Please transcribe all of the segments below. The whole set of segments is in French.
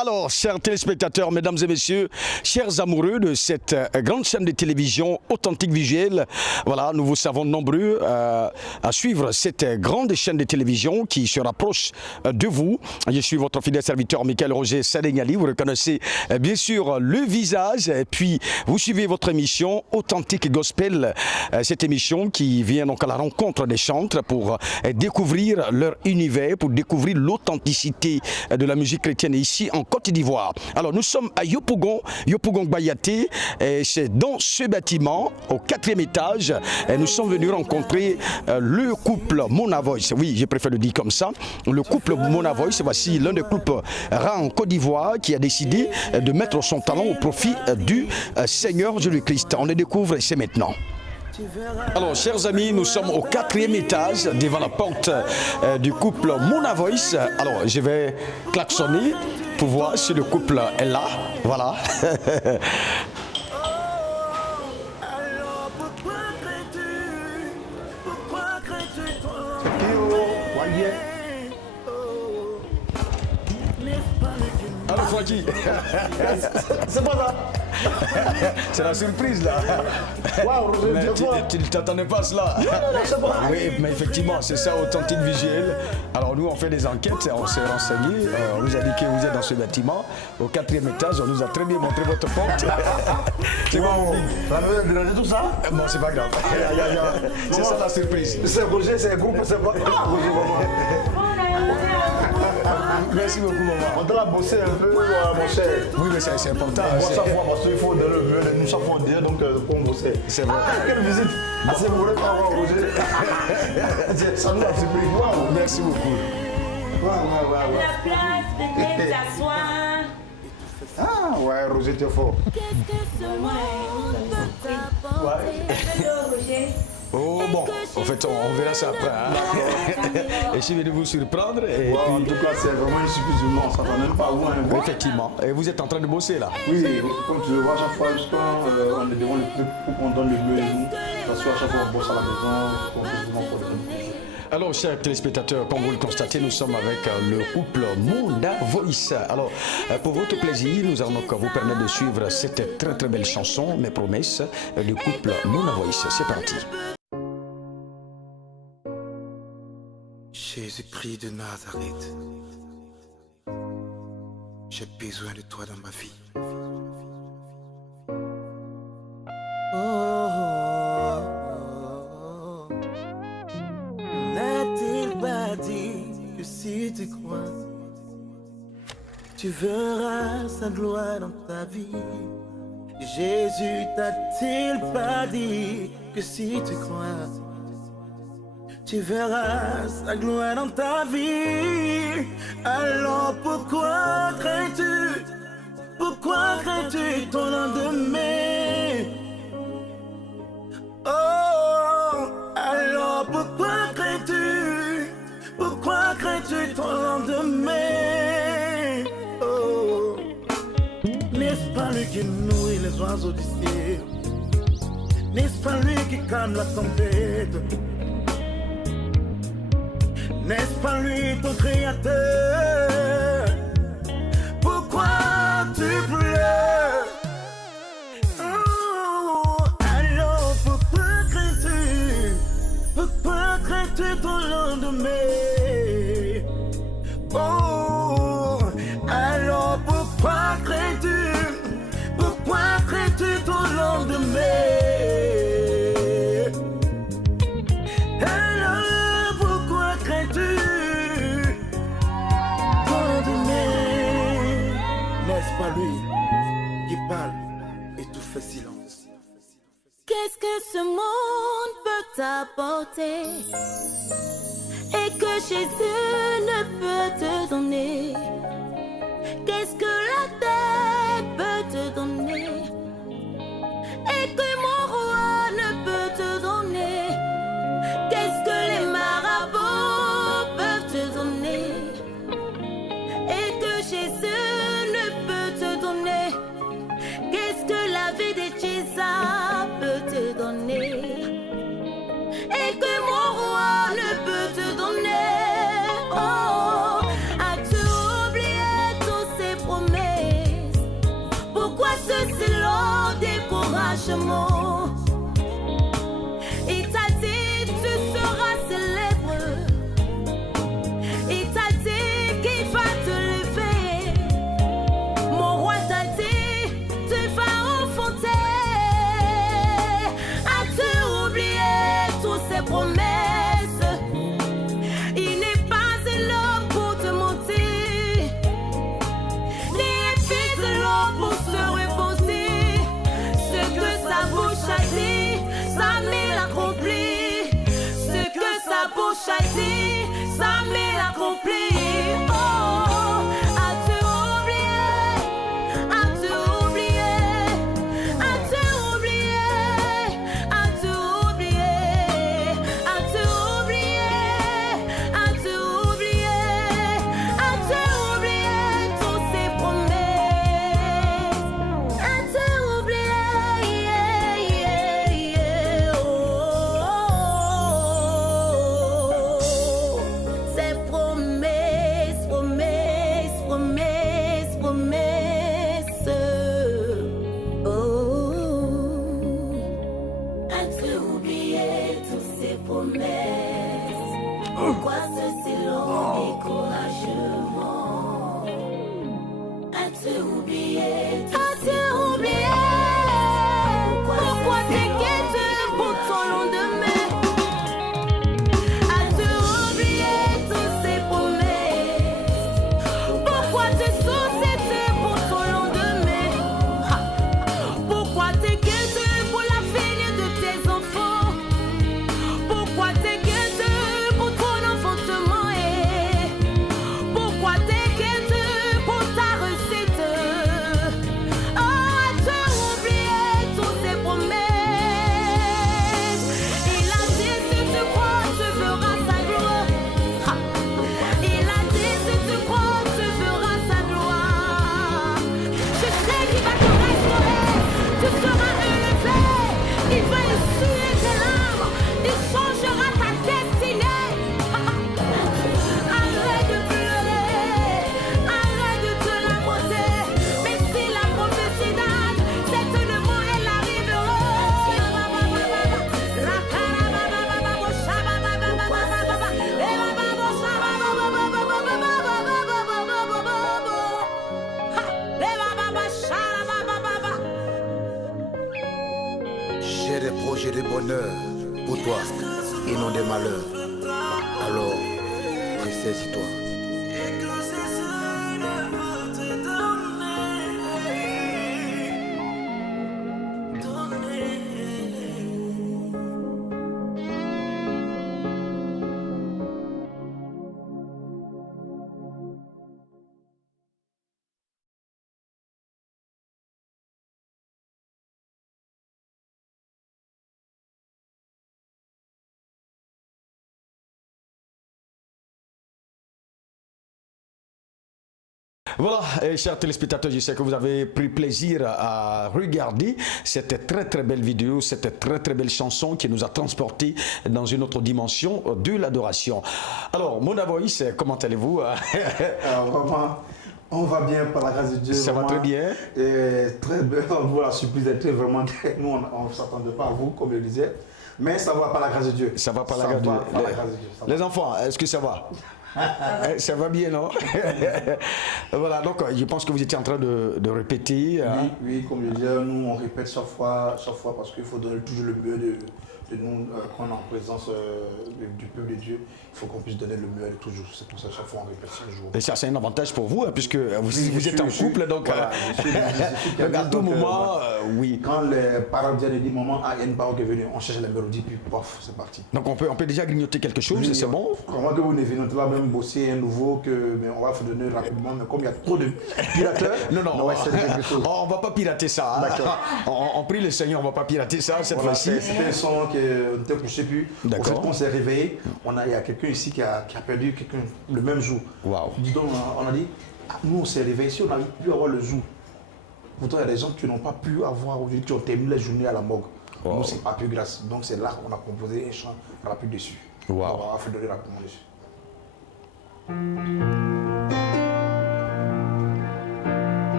Alors, chers téléspectateurs, mesdames et messieurs, chers amoureux de cette grande chaîne de télévision Authentique Visuel, voilà, nous vous savons nombreux à suivre cette grande chaîne de télévision qui se rapproche de vous. Je suis votre fidèle serviteur Michael Roger Sadegnali. Vous reconnaissez bien sûr le visage, et puis vous suivez votre émission Authentique Gospel, cette émission qui vient donc à la rencontre des chantres pour découvrir leur univers, pour découvrir l'authenticité de la musique chrétienne ici en Côte d'Ivoire. Alors nous sommes à Yopougon Bayaté, et c'est dans ce bâtiment au 4e étage et nous sommes venus rencontrer le couple Mona Voice. Oui, je préfère le dire comme ça. Le couple Mona Voice, voici l'un des couples rares en Côte d'Ivoire qui a décidé de mettre son talent au profit du Seigneur Jésus-Christ. On le découvre et c'est maintenant. Alors, chers amis, nous sommes au 4e étage devant la porte du couple Mona Voice. Alors, je vais klaxonner pour voir si le couple est là. Voilà. Alors, Fouaki. C'est pas ça. C'est la surprise là. Waouh, Tu ne t'attendais pas à cela. Oui, mais effectivement, c'est ça, Authentique Visuel. Alors nous, on fait des enquêtes, on s'est renseigné. On nous a dit que vous êtes dans ce bâtiment, au 4e étage. On nous a très bien montré votre porte. C'est bon. Ça veut déranger tout ça? Bon, c'est pas grave. C'est ça la surprise. C'est Roger, c'est un groupe, c'est pas Roger, vraiment. Merci beaucoup, maman. On doit bosser un peu, mon cher. Oui, mais c'est important. Moi, chaque fois, parce qu'il faut dans le bureau, nous, chaque fois, on dit, donc, pour bosser. C'est vrai. Quelle visite! Ah, c'est vrai, pas avoir Roger. Ça nous a surpris. Waouh! Merci beaucoup. Waouh. La place, peut-être s'asseoir. Ah, ouais, Roger, t'es fort. Qu'est-ce que ce monde peut t'apporter? Hello, Roger. Oh bon, en fait, on verra ça après. Hein? Et je vais vous surprendre. Et Wow, en puis, tout cas, c'est vraiment une surprise humaine. Ça ne même pas loin. effectivement. Et vous êtes en train de bosser là. Oui, comme tu le vois, à chaque fois, quand on est devant le truc, pour qu'on donne le bleu et nous, parce qu'à chaque fois, on bosse à la maison, pour pour le Alors, chers téléspectateurs, comme vous le constatez, nous sommes avec le couple Mona Voice. Alors, pour votre plaisir, nous allons donc vous permettre de suivre cette très très belle chanson, Mes promesses, du couple Mona Voice. C'est parti. Jésus-Christ de Nazareth, j'ai besoin de toi dans ma vie. N'a-t-il pas dit que si tu crois, tu verras sa gloire dans ta vie? Jésus t'a-t-il pas dit que si tu crois, tu verras sa gloire dans ta vie? Alors pourquoi crains-tu? Pourquoi crains-tu ton lendemain? Oh, alors pourquoi crains-tu? Pourquoi crains-tu ton lendemain? Oh, n'est-ce pas lui qui nourrit les oiseaux du ciel? N'est-ce pas lui qui calme la tempête? N'est-ce pas lui ton créateur? Pourquoi tu pleures? Oh, alors pourquoi crains-tu? Pourquoi crains-tu ton lendemain? Oh, alors pourquoi crains-tu? Pourquoi crains-tu ton lendemain? N'est-ce pas lui qui parle et tout fait silence? Qu'est-ce que ce monde peut t'apporter et que Jésus ne peut te donner? Qu'est-ce que la terre peut te donner et que mon roi ne peut te donner? Qu'est-ce que les marabouts peuvent te donner et que Jésus ne peut te donner? Qu'est-ce que la vie de Jésus peut te donner et que mon roi ne peut te donner? Oh, as-tu oublié tous ces promesses? découragement. Il t'a dit tu seras célèbre. Il t'a dit qu'il va te lever. Mon roi t'a dit tu vas enfanter. As-tu oublié toutes ces promesses? Il n'est pas un homme pour te mentir, ni un fils de l'homme pour se repentir. Ce que sa bouche a dit, sa main l'accomplit. Ce que sa bouche a dit, sa main l'accomplit. Oh, as-tu oublié? As-tu oublié? As-tu oublié? As-tu oublié? As-tu oublié? As-tu oublié? As-tu oublié toutes ces promesses? As-tu oublié? Oh, ces promesses, promesses, promesses, promesses. Oh, as-tu oublié toutes ces promesses? Pourquoi ce si long découragement? As-tu oublié? As-tu oublié? Pourquoi t'inquiètes pour ton lendemain? As-tu oublié toutes ces promesses? Pourquoi te soucies pour ton lendemain? Pourquoi t'inquiètes pour l'avenir de tes enfants? Pourquoi t'inquiètes pour ton enfantement? Pourquoi t'inquiètes pour ta recette? Oh, as-tu oublié toutes ces promesses? Il a dit si tu crois, tu verras sa gloire. Il a dit si tu crois, tu verras sa gloire. Je sais qu'il va te restaurer, tu seras élevé. Il va essuyer tes larmes, il changera ta destinée. Arrête de pleurer, arrête de te lamenter. Mais si la prophétie date, certainement elle arrivera. J'ai des projets de bonheur pour toi et non des malheurs. Alors, ressaisis-toi. Voilà, chers téléspectateurs, je sais que vous avez pris plaisir à regarder cette très très belle vidéo, cette très très belle chanson qui nous a transportés dans une autre dimension de l'adoration. Alors, Mona Voice, comment allez-vous? Alors, vraiment, on va bien par la grâce de Dieu. Ça va très bien. Et très bien, vous la surprise d'être vraiment. Nous, on ne s'attendait pas à vous, comme je le disais. Mais ça va par la grâce de Dieu. Ça va par la grâce de Dieu. Les enfants, est-ce que ça va? Ça va bien, non? Voilà, donc je pense que vous étiez en train de répéter. Oui, comme je disais, nous on répète chaque fois parce qu'il faut donner toujours le mieux de nous quand on est en présence du peuple de Dieu. Il faut qu'on puisse donner le mieux de toujours. C'est pour ça que chaque fois on répète chaque jour. Et ça, c'est un avantage pour vous, hein, puisque vous êtes en couple, donc voilà, à tout moment, oui. Quand les paroles viennent dire maman, il y a une parole qui est venue, on cherche la mélodie, puis pof, c'est parti. Donc on peut déjà grignoter quelque chose, Oui, c'est bon? Comment que vous ne venez pas même bosser un nouveau mais on va vous donner rapidement, mais comme il y a trop de pirateurs, non, on va essayer de quelque chose. On va pas pirater ça. Hein. On prie le Seigneur, on va pas pirater ça cette fois-ci. C'était un son qu'on n'était couché plus. Au fait, qu'on s'est réveillé, il y a quelqu'un ici qui a perdu quelqu'un le même jour. Wow. Dis donc, on a dit, nous on s'est réveillé, si on n'avait pu avoir le jour. Pourtant, il y a des gens qui n'ont pas pu avoir aujourd'hui, qui ont terminé la journée à la morgue. Wow. Nous, c'est pas plus grâce. Donc, c'est là qu'on a composé un chant rapide dessus. Wow. On va faire donner rapidement dessus.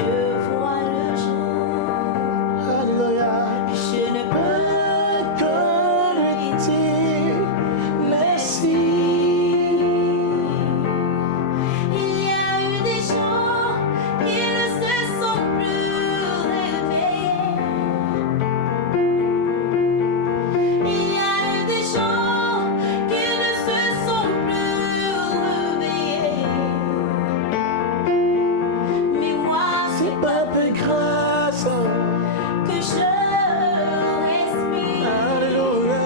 je vois le jour. Alléluia. Je ne peux Que lui dire merci. Il y a eu des gens qui ne se sont plus réveillés. Il y a eu des gens qui ne se sont plus réveillés. Mais moi, C'est pas peu grâce. que je respire. Alléluia.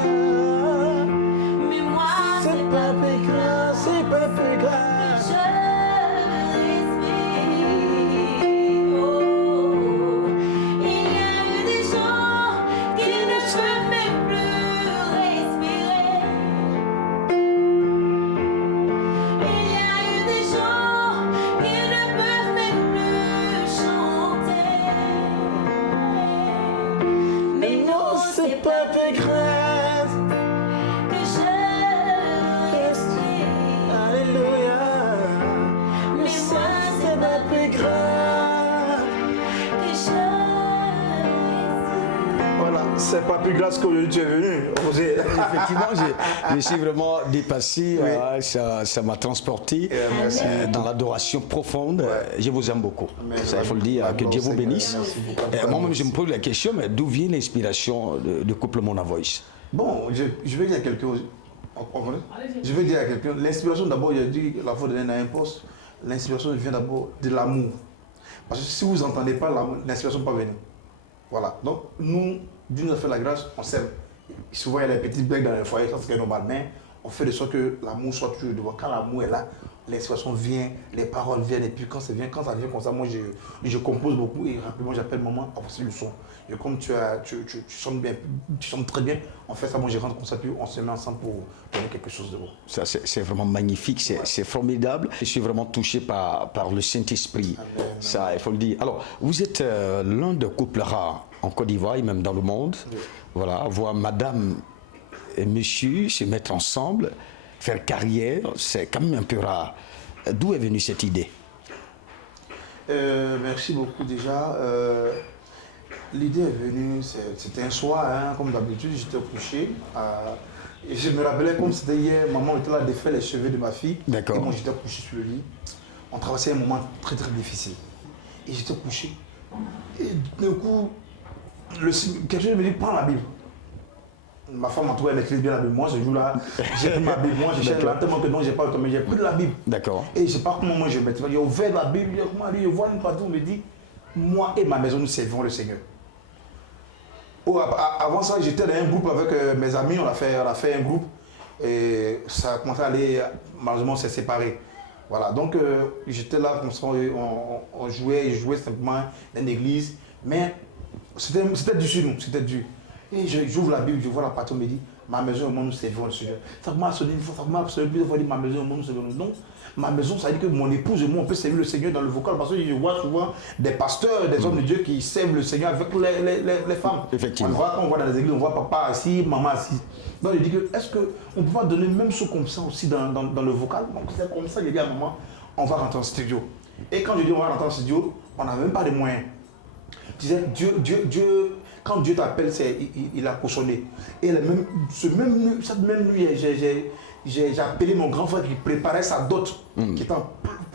Mais moi, C'est pas peu grâce. C'est pas peu grâce. je respire. Oh, il y a eu des gens qui ne peuvent même plus respirer. Il y a eu des gens qui ne peuvent même plus chanter. Mais non, C'est pas peu grâce. que je respire. Alléluia. Mais Ça, moi, c'est pas peu grâce. que je respire. Voilà, c'est pas plus grâce qu'aujourd'hui tu es venu. Osez. Effectivement, je suis vraiment dépassé, Oui. ça m'a transporté merci. dans l'adoration profonde. Je vous aime beaucoup. Merci. Ça, il faut le dire, que D'accord, Dieu vous Seigneur. bénisse. Merci beaucoup. Moi-même, je me pose la question, mais d'où vient l'inspiration de couple Mona Voice? Bon, je vais dire à quelqu'un. Je vais dire à quelqu'un. L'inspiration d'abord, il a dit la faute d'un un poste. L'inspiration vient d'abord de l'amour. Parce que si vous n'entendez pas l'amour, l'inspiration ne peut pas venir. Voilà. Donc, nous, Dieu nous a fait la grâce, on s'aime. Souvent, il y a des petits blagues dans les foyers, ça c'est normal. Mais on fait de sorte que l'amour soit toujours devant. Quand l'amour est là, l'inspiration vient, les paroles viennent. Et puis quand ça vient comme ça, moi je compose beaucoup et rapidement j'appelle maman à passer le son. Et comme tu sonnes bien, tu sonnes très bien, on fait ça, moi je rentre comme ça, puis on se met ensemble pour donner quelque chose de bon. Ça, c'est vraiment magnifique, c'est formidable. Je suis vraiment touché par le Saint-Esprit. Amen. Ça, il faut le dire. Alors, vous êtes l'un des couples rares en Côte d'Ivoire et même dans le monde. Oui. Voilà, voir madame et monsieur se mettre ensemble, faire carrière, c'est quand même un peu rare. D'où est venue cette idée? Merci beaucoup déjà. L'idée est venue, c'était un soir, hein, comme d'habitude, j'étais couché. Et je me rappelais comme c'était hier, maman était là de faire les cheveux de ma fille. D'accord. Et moi j'étais couché sur le lit. On traversait un moment très très difficile. Et j'étais couché. Et d'un coup, quelqu'un me dit, prends la Bible. Ma femme m'a trouvé, elle maîtrise bien la Bible. Moi, ce jour-là, j'ai pris ma Bible. Moi, je cherche là tellement que non, j'ai pas le temps, mais j'ai pris de la Bible. D'accord. Et je ne sais pas comment moi je vais. J'ai ouvert la Bible, je vois une partie où on me dit, moi et ma maison, nous servons le Seigneur. Avant ça, j'étais dans un groupe avec mes amis, on a fait un groupe. Et ça a commencé à aller, malheureusement, on s'est séparés. Voilà, donc j'étais là, comme ça, on jouait simplement dans une église. Mais c'était dur sur nous, c'était dur. Et j'ouvre la Bible, je vois la partie, on me dit, ma maison, au monde, nous servons le Seigneur. Ça m'a sonné une fois, ça m'a sonné plusieurs fois, dit, ma maison, au monde, nous servons le Seigneur. Donc, ma maison, ça veut dire que mon épouse et moi, on peut servir le Seigneur dans le vocal, parce que je vois souvent des pasteurs, des hommes de Dieu qui servent le Seigneur avec les femmes. Effectivement. Quand on voit dans les églises, on voit papa assis, maman assis. Donc, je dis que, est-ce qu'on ne peut pas donner même ce comme ça aussi dans le vocal? Donc, c'est comme ça, je dis à maman, on va rentrer en studio. Et quand je dis on va rentrer en studio, on n'a même pas de moyens. Tu disais, Dieu, quand Dieu t'appelle, il a cautionné. Et cette même nuit, j'ai appelé mon grand frère qui préparait sa dot, qui était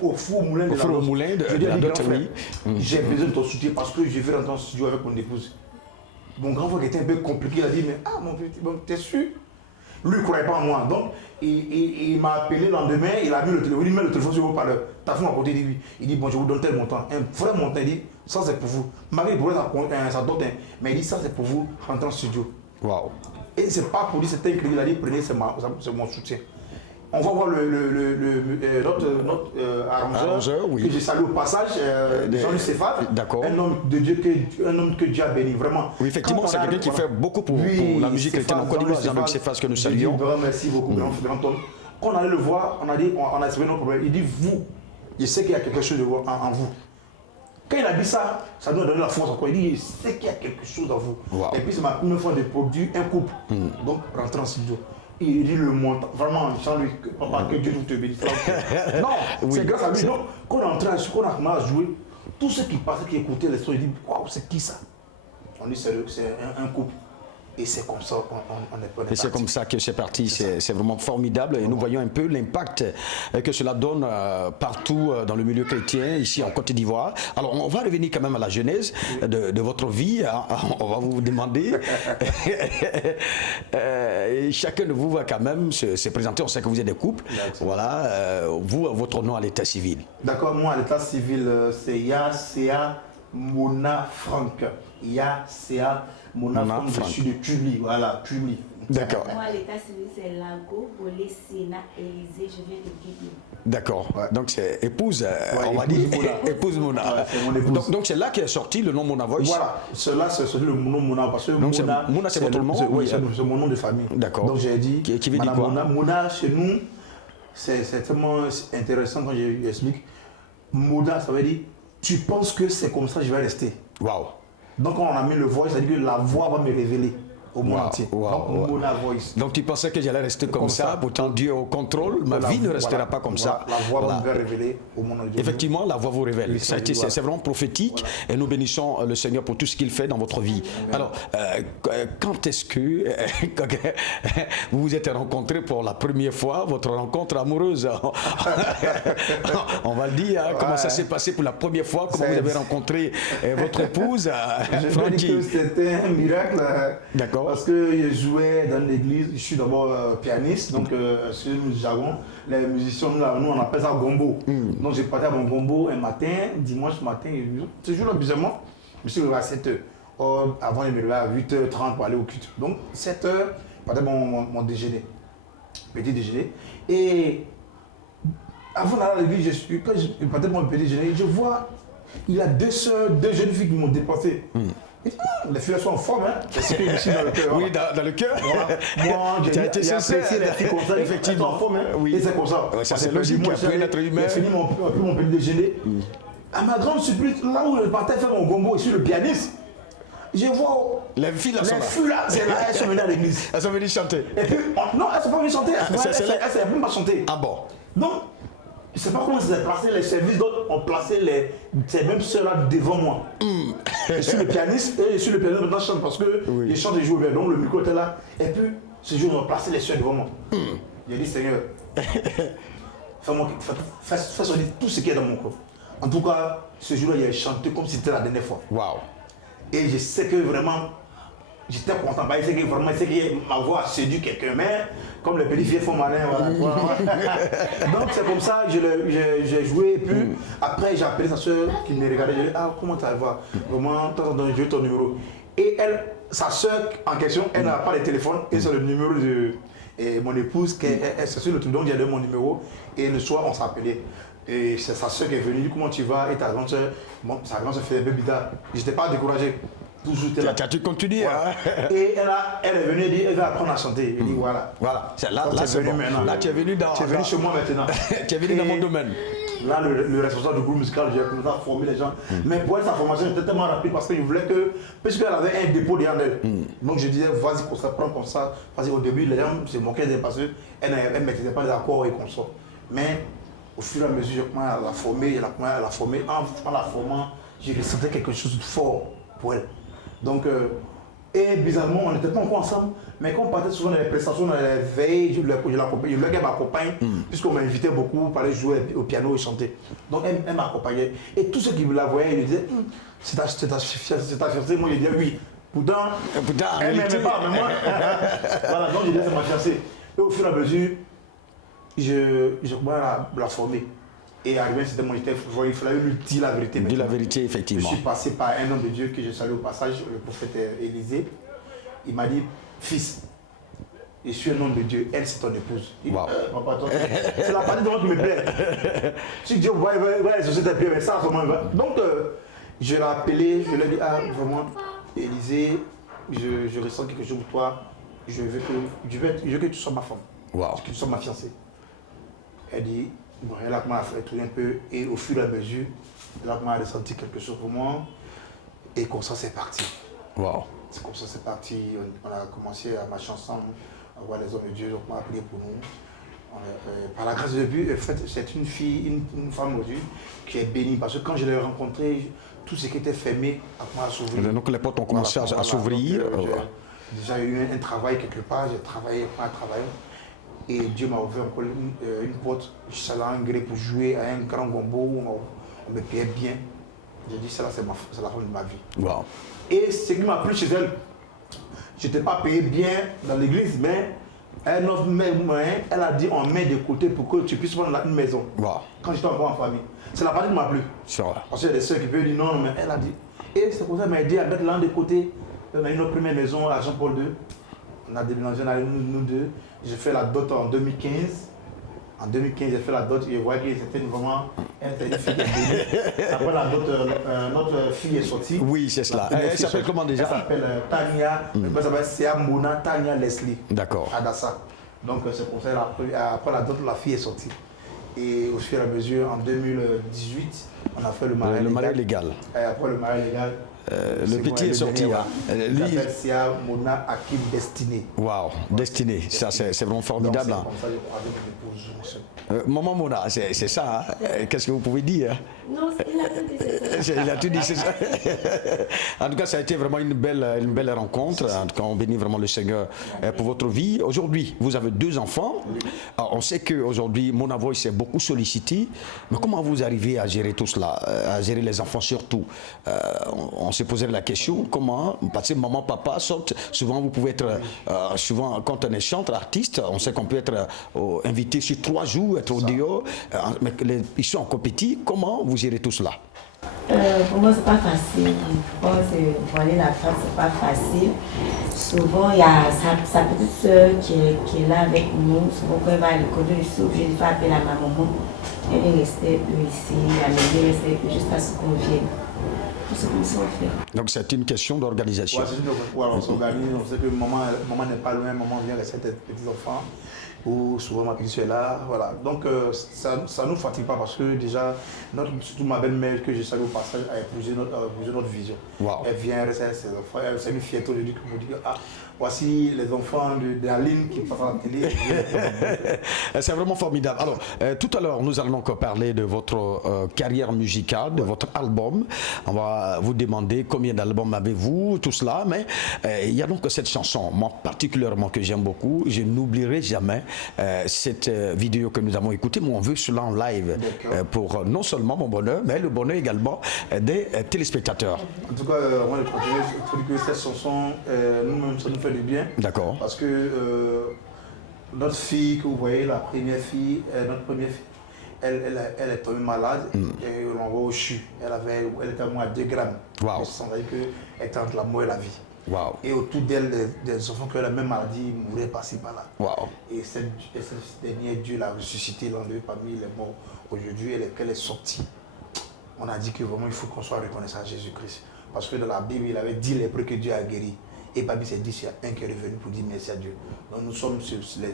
au four au moulin de la four au dot. moulin de Je lui ai la dit, dot, grand frère, oui. j'ai besoin de ton soutien parce que je vais rentrer en studio avec mon épouse. Mon grand frère qui était un peu compliqué, il a dit, mais mon petit, bon, t'es sûr? Lui, il ne croyait pas en moi. Donc, il m'a appelé le lendemain, il a mis le téléphone, il met le téléphone sur le haut-parleur. Ta femme à côté, il dit oui. Il dit, bon, je vous donne tel montant. Un vrai montant, il dit, ça c'est pour vous. Malgré le problème, ça donne, mais il dit, ça c'est pour vous, rentrer en studio. Waouh. Et c'est pas pour lui, c'était un crédit, il a dit, prenez, c'est mon soutien. On va voir notre arrangeur, oui. que j'ai salué au passage, Jean-Luc Céphale. D'accord. Un homme de Dieu, un homme que Dieu a béni, vraiment. Oui, effectivement, c'est quelqu'un qui fait beaucoup pour la musique chrétienne en Côte d'Ivoire. Jean-Luc Céphale, que nous saluons. Merci beaucoup, grand homme. Quand on allait le voir, on a expliqué nos problèmes. Il dit, vous, je sais qu'il y a quelque chose en vous. Quand il a dit ça, ça nous a donné la force encore. Il dit, je sais qu'il y a quelque chose en vous. Wow. Et puis c'est ma première fois de produire un couple. Donc, rentrer en studio. Il dit le montant. Vraiment, Jean-Luc, papa, que Dieu te bénisse. Non, Oui. c'est grâce à lui. Donc, quand on est entré, qu'on a commencé à jouer, tous ceux qui passaient, qui écoutaient les sons, ils disent waouh, c'est qui ça? On dit c'est un couple. Et c'est comme ça qu'on est parti. Et c'est comme ça que c'est parti, c'est vraiment formidable. Et nous voyons un peu l'impact que cela donne partout dans le milieu chrétien, ici en Côte d'Ivoire. Alors on va revenir quand même à la genèse de votre vie, hein. On va vous demander. Et chacun de vous va quand même se présenter, on sait que vous êtes des couples. Voilà, vous, votre nom à l'état civil. D'accord, moi à l'état civil, c'est Yacea Mona Franck. Yacea Mona Franck, je suis de Tuli, voilà, Tuli. D'accord. Moi, à l'état civil, c'est Lago, Bolé, Sénat, Élysée, je viens de Guinée. D'accord. Ouais. Donc c'est épouse, on va épouse dire, Mona. épouse Mona. Ouais, c'est mon épouse. Donc c'est là qu'est sorti le nom Mona Voice. Voilà, cela c'est celui le nom Mona, parce que Donc, Mona, c'est votre nom? Oui, Oui, c'est mon nom de famille. D'accord. Donc j'ai dit, Qui veut dire Madame quoi? Mona, Mona chez nous, c'est tellement intéressant quand j'explique. Mona, ça veut dire, tu penses que c'est comme ça, je vais rester. Waouh. Donc quand on a mis le voice, ça veut dire que la voix va me révéler au monde entier. Donc Mona Voice. Donc tu pensais que j'allais rester comme ça, pourtant Dieu au contrôle, ma vie ne restera pas comme ça. La voix va me révéler au monde entier. Effectivement, la voix vous révèle. Oui, C'est vraiment prophétique et nous bénissons le Seigneur pour tout ce qu'il fait dans votre vie. Alors, quand est-ce que vous vous êtes rencontrés pour la première fois, votre rencontre amoureuse? On va le dire, hein, comment ça s'est passé pour la première fois, comment vous avez rencontré votre épouse, Je veux dire Francky? que c'était un miracle. D'accord. Parce que je jouais dans l'église, je suis d'abord pianiste, donc sur le jargon, les musiciens, nous on appelle ça gombo. Donc j'ai parti à mon gombo un matin, dimanche matin, toujours bizarrement, je me suis levé à 7h. Or, avant je me levais à 8h30 pour aller au culte. Donc 7h, je partais mon déjeuner, petit déjeuner. Et avant d'aller à l'église, quand je partais mon petit déjeuner, je vois, il y a deux sœurs, deux jeunes filles qui m'ont dépassé. Et, les filles sont en forme, hein. C'est ici dans le cœur. Oui, dans le cœur. Voilà. Moi, j'ai apprécié les filles comme ça. Effectivement. Elles sont en forme, hein. Oui. Et c'est comme ça. Ouais, ça, c'est logique, après l'être humain. J'ai fini mon petit déjeuner. À ma grande surprise, là où je partais faire mon gombo, je suis le pianiste. Je vois Les filles là sont là. les filles là, c'est là, elles sont venues à l'église. Elles sont venues chanter. Et puis, non, elles ne sont pas venues chanter. Elles ne savent même pas chanter. Ah bon? Donc, je ne sais pas comment ils ont placé les services, d'autres ont placé ces mêmes sœurs-là devant moi. Je suis le pianiste et je suis le pianiste maintenant je chante parce que je chante et joue bien. Donc le micro était là. Et puis, ce jour, ils ont placé les sœurs devant moi. J'ai dit, Seigneur, fais sonner tout ce qui est dans mon corps. En tout cas, ce jour-là, il a chanté comme si c'était la dernière fois. Waouh. Et je sais que vraiment, j'étais content. Je sais que vraiment, ma voix a séduit quelqu'un. Mais comme les petits vieux font malin, voilà. Donc c'est comme ça, j'ai joué. Et puis après, j'ai appelé sa soeur qui me regardait. J'ai dit, ah, comment ça va? Vraiment, j'ai eu ton numéro. Et elle, sa soeur en question, elle n'a pas de téléphone. Et c'est le numéro de mon épouse, c'est sur le truc. Donc j'ai donné mon numéro. Et le soir, on s'appelait. Et c'est sa soeur qui est venue, elle dit comment tu vas? Et ta grande soeur, bon, sa grande soeur fait un peu bizarre. Je n'étais pas découragé. Toujours là. Tu continues. Voilà. Hein? Et elle est venue, elle dit, elle va apprendre à chanter. Elle dit voilà. Voilà, là c'est bon. maintenant. Là tu es venu dans. Tu es venu chez moi maintenant. Tu es venu dans mon domaine. Là, le responsable du groupe musical, j'ai commencé à former les gens. Mais pour elle, sa formation était tellement rapide parce que je voulais que, puisqu'elle avait un dépôt derrière elle. Donc je disais, vas-y pour ça, prends comme ça. Parce qu'au début, les gens se moquaient d'elle parce qu'elle ne maîtrisait pas les accords et comme ça. Mais au fur et à mesure, je commençais à la former, En la formant, j'ai ressenti quelque chose de fort pour elle. Donc, et bizarrement, on n'était pas encore ensemble, mais quand on partait souvent dans les prestations, dans les veilles, je voulais qu'elle m'accompagne, puisqu'on m'invitait beaucoup pour aller jouer au piano et chanter. Donc, elle m'accompagnait. Et tous ceux qui la voyaient, ils disaient, c'est ta fiancée. Moi, je disais oui. Pourtant, elle ne m'aimait pas, mais moi. Voilà, donc je disais, c'est ma fiancée. Et au fur et à mesure, je commençais à la former. Et arrivé, c'était mon il fallait lui dire la vérité. Dis la vérité, effectivement. Je suis passé par un homme de Dieu que je salue au passage, le prophète Élisée. Il m'a dit, fils, je suis un homme de Dieu, elle c'est ton épouse. Wow. C'est la partie de moi qui me plaît. Si Dieu voit les sociétés bien, mais ça, comment il va. Donc, je l'ai appelé, je lui ai dit, ah, vraiment, Élisée, je ressens quelque chose pour toi. Je veux que tu sois ma femme. Wow. Que tu sois ma fiancée. Elle dit, bon, elle a commencé à faire tourner un peu et au fur et à mesure, elle a commencé à ressentir quelque chose pour moi et comme ça c'est parti. Wow. C'est comme ça c'est parti, on a commencé à marcher ensemble, à voir les hommes de Dieu, donc on a prié pour nous Par la grâce de Dieu, en fait, c'est une fille, une femme aujourd'hui qui est bénie. Parce que quand je l'ai rencontrée, tout ce qui était fermé a commencé à s'ouvrir. Donc les portes ont commencé à s'ouvrir. J'ai déjà eu un travail quelque part, j'ai travaillé, pas un travail. Et Dieu m'a ouvert encore une porte. Je suis allé en Gré pour jouer à un grand gombo où on me payait bien. J'ai dit, c'est la femme de ma vie. Wow. Et ce qui m'a plu chez elle, je n'étais pas payé bien dans l'église, mais un autre moyen, elle a dit on met de côté pour que tu puisses prendre une maison. Wow. Quand j'étais encore en famille. C'est la partie qui m'a plu. C'est vrai. Parce qu'il y a des soeurs qui peuvent dire non, mais elle a dit. Et c'est pour ça qu'elle m'a aidé à mettre l'un de côté. On a eu notre première maison à Jean-Paul II. On a déménagé, on a eu nous deux. J'ai fait la dot en 2015. En 2015, j'ai fait la dot et je voyais que c'était vraiment une fille qui est bénie. Après la dot, notre fille est sortie. Oui, c'est cela. Elle s'appelle comment déjà? Elle s'appelle Tania. Elle s'appelle Sia Mona Tania Leslie. D'accord. Adassa. Donc c'est pour ça après la dot, la fille est sortie. Et au fur et à mesure, en 2018, on a fait le mariage légal. Après le mariage légal, le petit est sorti. Il s'appelle Sia Mona Akim Destiné. Waouh, Destiné, ça c'est vraiment formidable. Donc, c'est comme ça, je crois, avec l'épouse. Maman Mona, c'est ça. Qu'est-ce que vous pouvez dire? Non, il a tout dit, c'est ça. Il a tout dit, c'est ça. En tout cas, ça a été vraiment une belle rencontre. En tout cas, on bénit vraiment le Seigneur pour votre vie. Aujourd'hui, vous avez 2 enfants. Alors, on sait qu'aujourd'hui, Mona Voice est beaucoup sollicité. Mais comment vous arrivez à gérer tout cela, à gérer les enfants surtout? On s'est posé la question, comment? Parce que maman, papa sortent. Souvent, vous pouvez être, souvent, quand on est chanteur, artiste, on sait qu'on peut être invité sur 3 jours, être au dehors. Mais ils sont en compétition. Comment vous gérez tout cela? Pour moi, c'est pas facile. Je pense que pour aller la France, c'est pas facile. Souvent, il y a sa petite soeur qui est là avec nous. Souvent, quand elle va à l'école, je suis obligée de faire appel à ma maman. Elle est restée ici, elle est restée jusqu'à ce qu'on vienne. C'est comme ça on fait. Donc c'est une question d'organisation. On s'organise, on sait que maman n'est pas loin, maman vient rester avec ses petits enfants. Ou souvent ma petite soeur est là, voilà. Donc ça ne nous fatigue pas parce que déjà, surtout ma belle-mère que je salue au passage a épousé notre vision. Wow. Elle vient rester avec ses enfants, c'est une fierté aujourd'hui que vous dites, ah, voici les enfants de la ligne qui passent à la télé. C'est vraiment formidable. Alors, tout à l'heure, nous allons encore parler de votre carrière musicale, de votre album. On va vous demander combien d'albums avez-vous, tout cela. Mais il y a donc cette chanson, moi particulièrement que j'aime beaucoup. Je n'oublierai jamais cette vidéo que nous avons écoutée, mais on veut cela en live pour non seulement mon bonheur, mais le bonheur également des téléspectateurs. En tout cas, moi je trouve que cette chanson, nous-mêmes, ça nous fait du bien. D'accord. Parce que notre fille, que vous voyez, notre première fille, elle est tombée malade et on l'envoie au CHU. Elle était à moins 2 grammes. Wow. Ça veut dire qu'elle était entre la mort et la vie. Wow. Et autour d'elle, des enfants qui ont la même maladie mouraient par-ci par-là. Wow. Et cette dernière, Dieu l'a ressuscité, l'a enlevé parmi les morts. Aujourd'hui, elle est sortie. On a dit que vraiment il faut qu'on soit reconnaissant à Jésus-Christ. Parce que dans la Bible, il avait dit lépreux que Dieu a guéri. Et Babi s'est dit, il y a un qui est revenu pour dire merci à Dieu. Donc nous sommes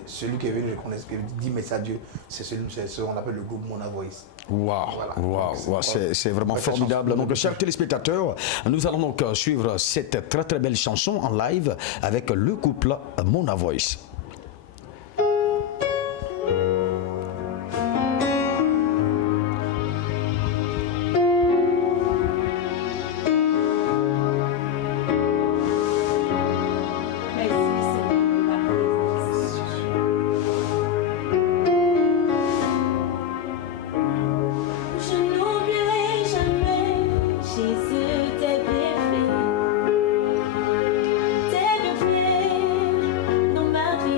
celui qui est venu reconnaître, qui dit merci à Dieu, c'est celui qu'on appelle le groupe Mona Voice. Wow, voilà. Wow. C'est vraiment formidable. Donc, chers téléspectateurs, nous allons donc suivre cette très très belle chanson en live avec le couple Mona Voice. Tes bienfaits dans ma vie.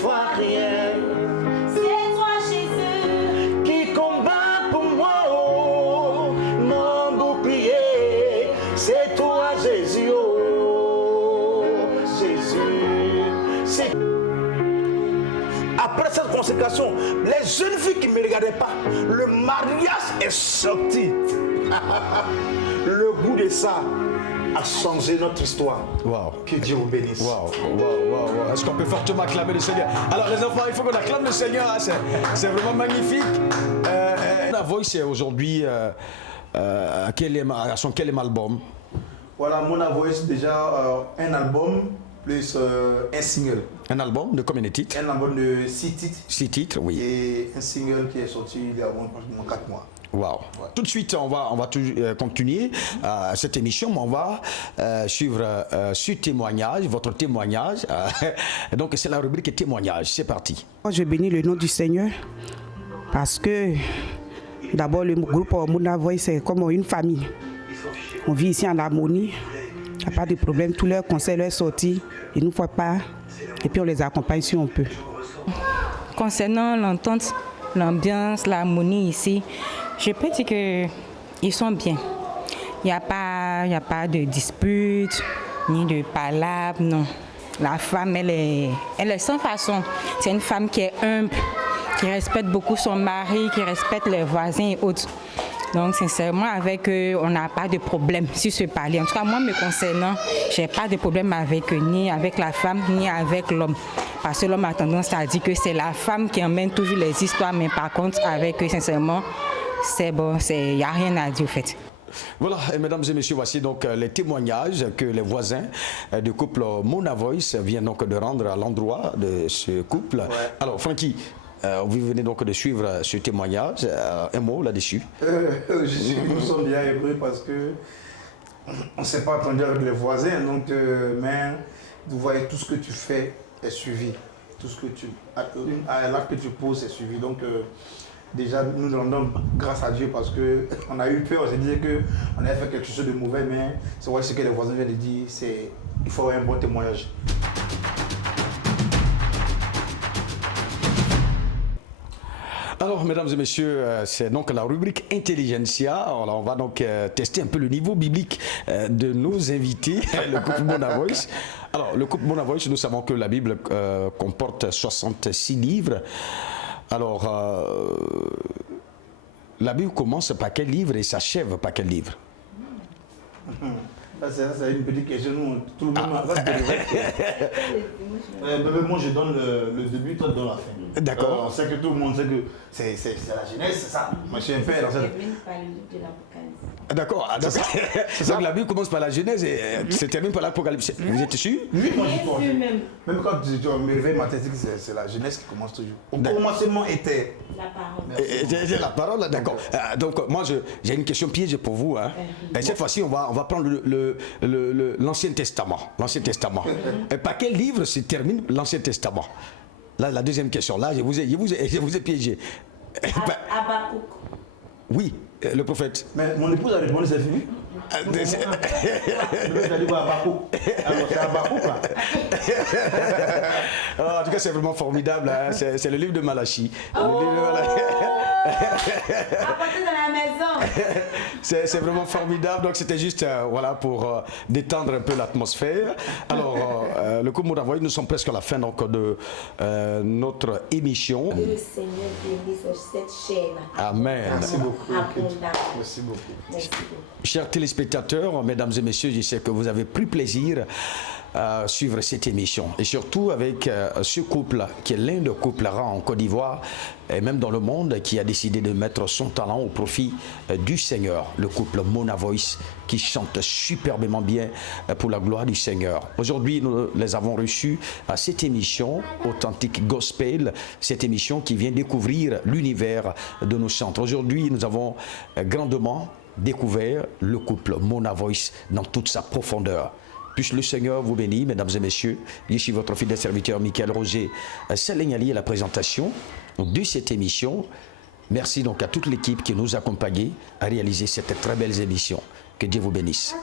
fois rien. C'est toi Jésus Qui combat pour moi, oh, mon bouclier. C'est toi Jésus, oh, Jésus. C'est... Après cette consécration, les jeunes filles qui ne me regardaient pas, le mariage est sorti. Le goût de ça a changé notre histoire. Wow. Que Dieu vous bénisse. Waouh, waouh, waouh. Est-ce qu'on peut fortement acclamer le Seigneur? Alors les enfants, il faut qu'on acclame le Seigneur, hein. C'est vraiment magnifique. La Voice est aujourd'hui à son quel album? Voilà, Mona Voice, déjà un album plus un single. Un album de combien de titres? Un album de 6 titres 6 titres, oui. et un single qui est sorti il y a pratiquement 4 mois. Wow. Ouais. Tout de suite, on va continuer cette émission, mais on va suivre ce témoignage, votre témoignage. Donc, c'est la rubrique témoignage. C'est parti. Je bénis le nom du Seigneur parce que d'abord le groupe Mona Voice c'est comme une famille. On vit ici en harmonie, il n'y a pas de problème, tous leurs conseils, leurs sorties, ils ne nous font pas et puis on les accompagne si on peut. Concernant l'entente, l'ambiance, l'harmonie ici, je peux dire qu'ils sont bien. Il n'y a pas de dispute, ni de palabre, non. La femme, elle est sans façon. C'est une femme qui est humble, qui respecte beaucoup son mari, qui respecte les voisins et autres. Donc, sincèrement, avec eux, on n'a pas de problème sur ce palier. En tout cas, moi, me concernant, je n'ai pas de problème avec eux, ni avec la femme, ni avec l'homme. Parce que l'homme a tendance à dire que c'est la femme qui emmène toujours les histoires, mais par contre, avec eux, sincèrement, c'est bon, il n'y a rien à dire, au fait. Voilà, et mesdames et messieurs, voici donc les témoignages que les voisins du couple Mona Voice viennent donc de rendre à l'endroit de ce couple. Ouais. Alors, Francky, vous venez donc de suivre ce témoignage. Un mot là-dessus? Nous sommes bien heureux parce que on ne s'est pas attendu avec les voisins, donc mais vous voyez tout ce que tu fais est suivi, tout ce que l'acte que tu poses est suivi. Donc déjà nous rendons grâce à Dieu parce que on a eu peur, on s'est dit qu'on avait fait quelque chose de mauvais, mais c'est vrai ce que les voisins viennent de dire, il faut avoir un bon témoignage. Alors, mesdames et messieurs, c'est donc la rubrique Intelligentsia. Alors, on va donc tester un peu le niveau biblique de nos invités, le couple Mona Voice. Alors, le couple Mona Voice, nous savons que la Bible comporte 66 livres. Alors, la Bible commence par quel livre et s'achève par quel livre? C'est une petite question. Tout le monde moi, je donne le début, toi, tu donnes la fin. D'accord. On sait que tout le monde sait que c'est la Genèse, c'est ça. Moi, je suis un père dans cette... D'accord. Donc la Bible commence par la Genèse et se termine par l'Apocalypse. Vous êtes sûr? Oui, moi je pense. Même quand tu me réveilles matin, c'est la Genèse qui commence toujours. Au commencement était La parole. C'est la parole, d'accord. Donc moi j'ai une question piège pour vous. Hein. Et cette fois-ci, on va prendre l'Ancien Testament. L'Ancien Testament. Et par quel livre se termine l'Ancien Testament? Là, la deuxième question. Là, je vous ai piégé. Habakkuk. Oui, le prophète. Mais mon épouse a répondu, c'est fini. Le prophète a dit Habakkuk. Alors c'est Habakkuk là. En tout cas, c'est vraiment formidable. Hein. C'est le livre de Malachie. Oh, le livre de Malachie. Apportez dans la maison. C'est vraiment formidable. Donc, c'était juste voilà, pour détendre un peu l'atmosphère. Alors, le couple Mona Voice, nous sommes presque à la fin donc, de notre émission. Que le Seigneur bénisse cette chaîne. Amen. Merci beaucoup. Merci beaucoup. Merci beaucoup. Chers téléspectateurs, mesdames et messieurs, je sais que vous avez pris plaisir à suivre cette émission. Et surtout avec ce couple, qui est l'un des couples rares en Côte d'Ivoire, et même dans le monde, qui a décidé de mettre son talent au profit du Seigneur. Le couple Mona Voice, qui chante superbement bien pour la gloire du Seigneur. Aujourd'hui, nous les avons reçus à cette émission, Authentique Gospel, cette émission qui vient découvrir l'univers de nos chants. Aujourd'hui, nous avons grandement découvert le couple Mona Voice dans toute sa profondeur. Puisse le Seigneur vous bénir, mesdames et messieurs. Je suis votre fidèle serviteur Michael Roger Selegnali à la présentation de cette émission. Merci donc à toute l'équipe qui nous a accompagnés à réaliser cette très belle émission. Que Dieu vous bénisse.